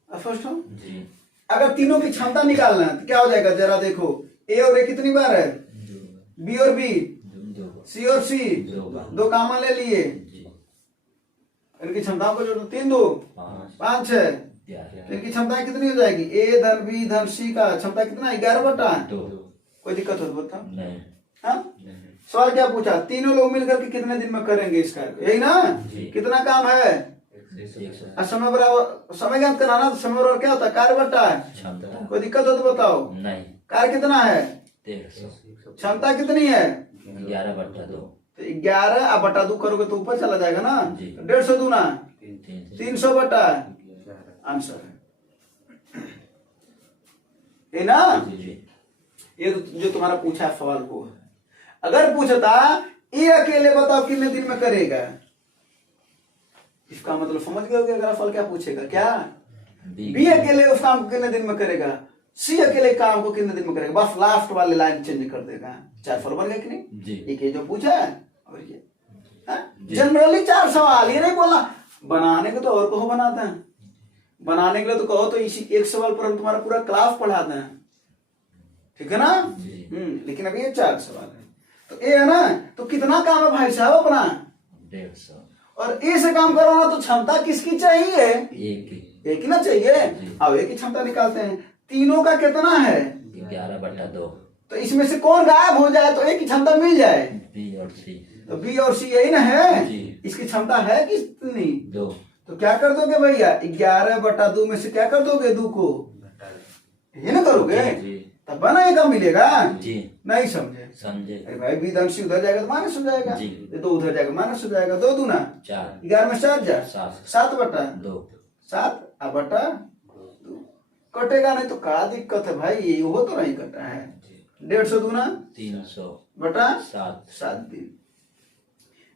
फर्स्ट हो। जी। अगर तीनों की क्षमता निकालना है तो क्या हो जाएगा, जरा देखो। A और A कितनी बार है, B और B, 2 C और C 2 कामा ले लिए, जी। इनकी क्षमताओं को जोड़ो, 3 2 5 6। 11 इनकी क्षमताएं कितनी हो जाएगी, A धन B धन C का क्षमता कितना, 11/। 2 कोई दिक्कत हो तो बताओ। नहीं हाँ सवाल क्या पूछा, तीनों लोग मिलकर के कितने दिन में करेंगे इस कार्य को, यही ना। जी। कितना काम है, 100 और समय बराबर, समय ज्ञात कराना तो समय बराबर क्या होता है, कार्य बटा है। क्षमता कोई दिक्कत हो तो बताओ। नहीं कार्य कितना है, 150 क्षमता कितनी है, 11/2 तो 11/2 करोगे तो ऊपर चला जाएगा ना। जी। 150 दूना 300 300 आंसर है, ये ना। जी। ये तो जो तुम्हारा पूछा है सवाल को, अगर पूछता ये अकेले बताओ कितने दिन में करेगा, इसका मतलब समझ गए होगे अगला सवाल क्या पूछेगा, क्या बी अकेले उस काम को कितने दिन में करेगा, सी अकेले काम को कितने दिन में करेगा, बस लास्ट वाले लाइन चेंज कर देगा। 4 सवाल बन गए कि नहीं। जी। एक ये जो पूछा है और ये जनरली 4 सवाल, ये नहीं बोलना बनाने को तो और कहो बनाते हैं, बनाने के लिए तो कहो तो इसी एक सवाल पर हम तुम्हारा पूरा क्लास पढ़ाते हैं, ठीक है ना। लेकिन अभी ये 4 सवाल है, तो ये है ना। तो कितना काम है भाई साहब अपना, 150 और ए से काम करवाना तो क्षमता किसकी चाहिए, एक ही ना चाहिए। अब एक ही क्षमता निकालते हैं, तीनों का कितना है, 11/2 तो इसमें से कौन गायब हो जाए तो एक ही क्षमता मिल जाए, बी और सी। तो बी और सी यही ना है। जी। इसकी क्षमता है कितनी, 2 तो क्या कर दोगे भैया, 11/2 में से क्या कर दोगे, 2 को ये ना करोगे, जी। तब बना एक मिलेगा। जी। नहीं समझे, समझे। अरे भाई बी धन सी उधर जाएगा तो माइनस हो जाएगा, जी। 2 उधर जाएगा माइनस हो जाएगा, 2 दूना 4 11 में 4 जा 7 7/2 7/2 कटेगा नहीं तो क्या दिक्कत है भाई, ये हो तो नहीं कटा है। 150 दूना 300 बटा 7 7 दिन।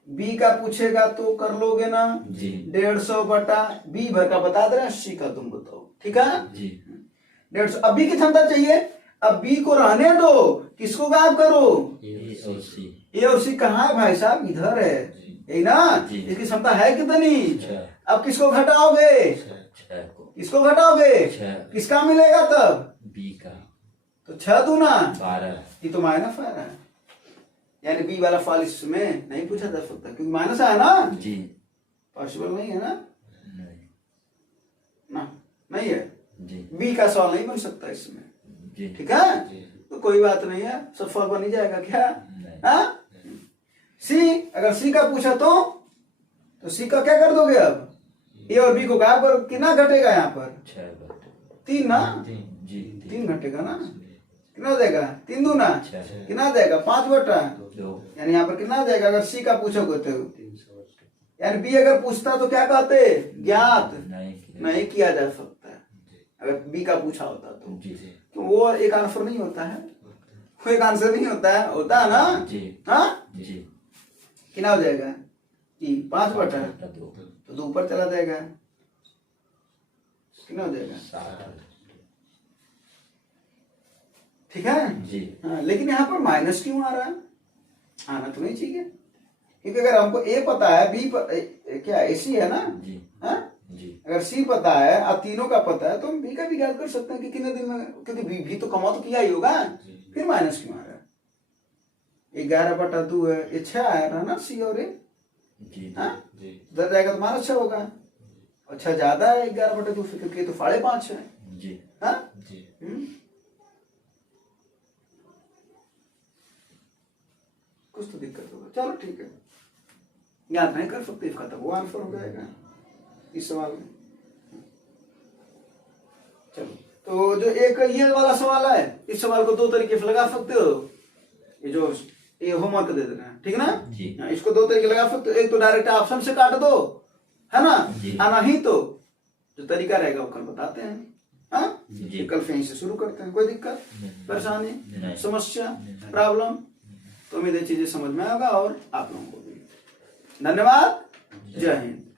बी का पूछेगा तो कर लोगे ना जी। 150 बटा बी भर का बता दे रहे, सी का तुम बताओ, ठीक है। जी। 150 अब बी की क्षमता चाहिए, अब बी को रहने दो, किसको गायब करो, ए और सी। ए और सी कहाँ है भाई साहब, इधर है, यही ना। जी। इसकी क्षमता है कितनी, 6 अब किसको घटाओगे, 6 को किसको घटाओगे, 6 किसका मिलेगा तब, बी का तो 6 दूना 12 ये तो माइनस आ रहा है, यानी बी वाला फॉल इसमें नहीं पूछा जा सकता क्योंकि माइनस आया ना, जी। पॉसिबल नहीं है ना, नहीं ना नहीं है, जी। बी का सवाल नहीं बन सकता इसमें, जी। ठीक है। जी। तो कोई बात नहीं है, सब फॉल बन ही जाएगा क्या, नहीं। हाँ। सी अगर सी का पूछा तो सी का क्या कर दोगे, अब ए और बी को गायब कर, कितना घटेगा यहाँ पर 3 ना, जी। 3 घटेगा ना, कितना हो जाएगा, 3 दूना 6 कितना आ जाएगा 2 यानी यहाँ पर कितना आ जाएगा, अगर सी का पूछोगे तो, यानी बी अगर पूछता तो क्या कहते, ज्ञात नहीं किया जा सकता है। अगर बी का पूछा होता तो जी तो वो एक आंसर नहीं होता है, वो एक आंसर नहीं होता है, होता है ना। जी हाँ जी कितना हो जाएगा कि 5/2 दो तो 2 ऊपर चला जाएगा, कितना हो जाएगा 7 ठीक है। जी हाँ, लेकिन यहाँ पर माइनस क्यों आ रहा है, आना तो नहीं चाहिए, क्योंकि अगर हमको ए पता है बी क्या ए सी है ना, जी हाँ जी अगर सी पता है और तीनों का पता है तो हम बी का भी ज्ञात कर सकते हैं कि कितने दिन में, क्योंकि बी तो कमा तो किया ही होगा, फिर माइनस क्यों आ रहा है। 11/2 है, ये 6 आया था ना सी और ए, जी हाँ जी उधर जाएगा तो -6 होगा, और 6 ज्यादा है 11/2 से, क्योंकि ये तो 5.5 है। जी हाँ जी कुछ तो दिक्कत होगा, चलो ठीक है, ज्ञात नहीं कर सकते इसका तो वो आंसर हो जाएगा इस सवाल में। चलो तो जो एक ये वाला सवाल है, इस सवाल को 2 तरीके से लगा सकते हो, ये जो ये होमवर्क दे देना है ठीक ना जी इसको 2 तरीके लगा सकते हो, एक तो डायरेक्ट ऑप्शन से काट दो है ना, जी। और नहीं तो जो तरीका रहेगा वो कल बताते हैं। हाँ जी। कल से यहीं से शुरू करते हैं, कोई दिक्कत नहीं। परेशानी नहीं। समस्या नहीं। प्रॉब्लम, तो उम्मीद है चीजें समझ में आएगा और आप लोगों को भी। धन्यवाद, जय हिंद।